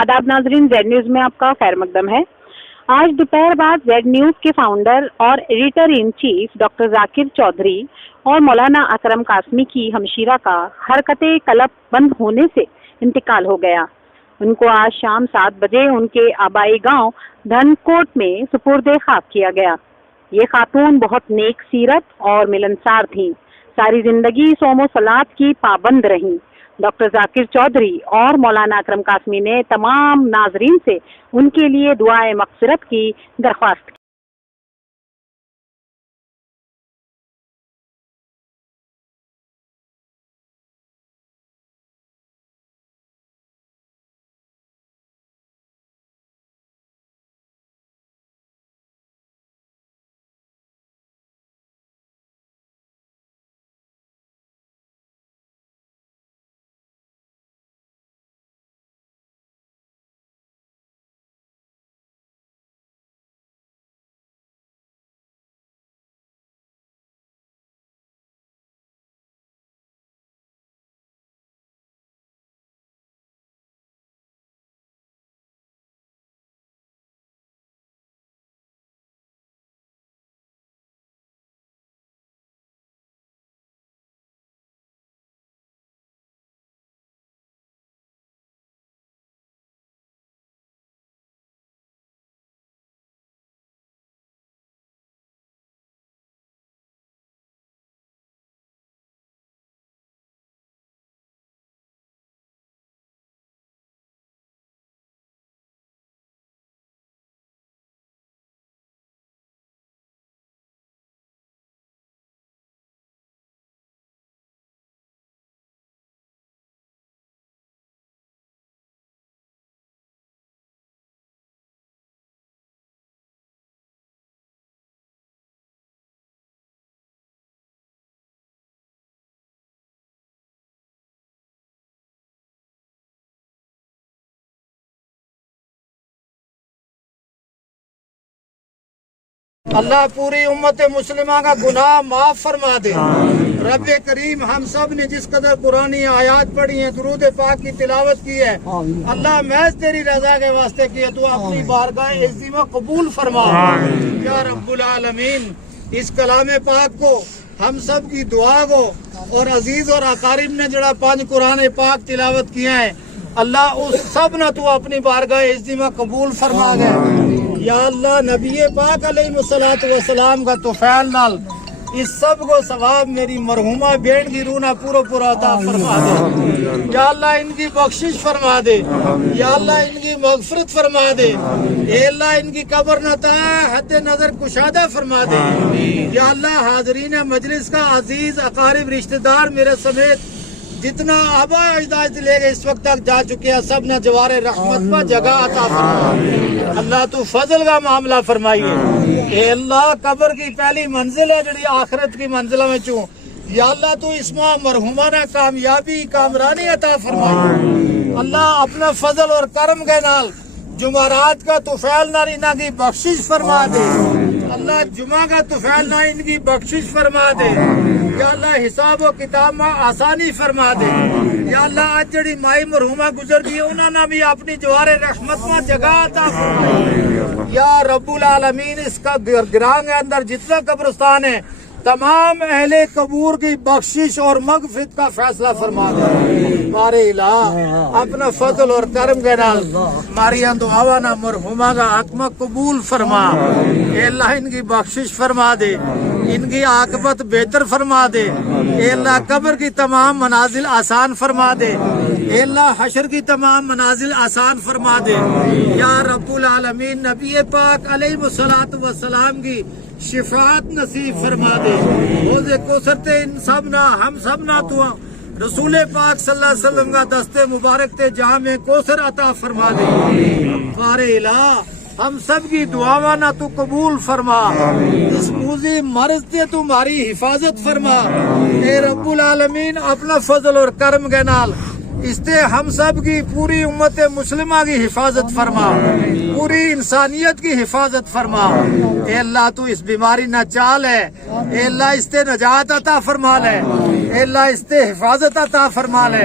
آداب ناظرین، Z news میں آپ کا خیر مقدم ہے۔ آج دوپہر بعد زیڈ نیوز کے فاؤنڈر اور ایڈیٹر ان چیف ڈاکٹر ذاکر چودھری اور مولانا اکرم قاسمی کی ہمشیرہ کا حرکت قلب بند ہونے سے انتقال ہو گیا۔ ان کو آج شام 7 بجے ان کے آبائی گاؤں دھن کوٹ میں سپرد خاک کیا گیا۔ یہ خاتون بہت نیک سیرت اور ملنسار تھیں، ساری زندگی صوم و صلات کی پابند رہیں۔ ڈاکٹر ذاکر چودھری اور مولانا اکرم قاسمی نے تمام ناظرین سے ان کے لیے دعائے مغفرت کی درخواست کی۔ اللہ پوری امت مسلمہ کا گناہ معاف فرما دے۔ رب کریم ہم سب نے جس قدر قرآنی آیات پڑھی ہیں، درود پاک کی تلاوت کی ہے، اللہ محض تیری رضا کے واسطے کی ہے، تو اپنی بارگاہ عظیمہ قبول فرما یا رب العالمین۔ اس کلام پاک کو، ہم سب کی دعا کو، اور عزیز اور اقارب نے جڑا 5 قرآن پاک تلاوت کیا ہے، اللہ اس سب نہ تو اپنی بارگاہ عظیمہ قبول فرما گئے۔ یا اللہ نبی پاک علیہ الصلوۃ والسلام کا توفیل نال اس سب کو ثواب میری مرحومہ بیٹھ کی روح نہ پورا عطا فرما دے۔ یا اللہ ان کی بخشش فرما دے، یا اللہ ان کی مغفرت فرما دے، اے اللہ ان کی قبر نہ تا حد نظر کشادہ فرما دے۔ یا اللہ حاضرین مجلس کا عزیز اقارب رشتہ دار میرے سمیت جتنا آبا اجداد لے گئے اس وقت تک جا چکے ہیں، سب نہ جوار رحمت پر جگہ عطا فرما۔ اللہ تو فضل کا معاملہ فرمائیے۔ اے اللہ قبر کی پہلی منزل ہے جڑی آخرت کی منزلوں میں چوں، یا اللہ تو اس ماہ مرحومانہ کامیابی کامرانی عطا فرمائیے۔ اللہ اپنا فضل اور کرم کے نال جمعرات کا توفیل نال انہاں کی بخشش فرما دے۔ اللہ جمعہ کا توفیل نال ان کی بخشش فرما دے۔ یا اللہ حساب و کتاب میں آسانی فرما دے۔ یا اللہ آج جڑی مائی مرحومہ گزر گئی انہوں نے بھی اپنی جوار رحمت میں جگہ عطا فرمائے۔ یا رب العالمین اس کا گراں کے اندر جتنا قبرستان ہے تمام اہل قبور کی بخشش اور مغفرت کا فیصلہ فرما دے۔ مارے الہ اپنا فضل اور کرم کے نال ماریاں دعاواں نہ مرحومہ کا حکمہ قبول فرما۔ اے اللہ ان کی بخشش فرما دے، ان کی عاقبت بہتر فرما دے۔ اے اللہ قبر کی تمام منازل آسان فرما دے۔ اے اللہ حشر کی تمام منازل آسان فرما دے۔ یا رب العالمین نبی پاک علیہ الصلوۃ والسلام کی شفاعت نصیب فرما دے۔ حوض کوثر تے ان سب نہ ہم سب نہ تو رسول پاک صلی اللہ علیہ وسلم کا دستے مبارک تے جام کوثر عطا فرما دے۔ فارے الہ ہم سب کی دعاواں نہ تو قبول فرما۔ اس موذی مرض تے تمہاری حفاظت فرما۔ اے رب العالمین اپنا فضل اور کرم کے نال اس تے ہم سب کی پوری امت مسلمہ کی حفاظت فرما، پوری انسانیت کی حفاظت فرما۔ اے اللہ تو اس بیماری نہ چال ہے، اے اللہ اس تے نجات عطا فرما لے، اے اللہ اس تے حفاظت عطا فرما لے۔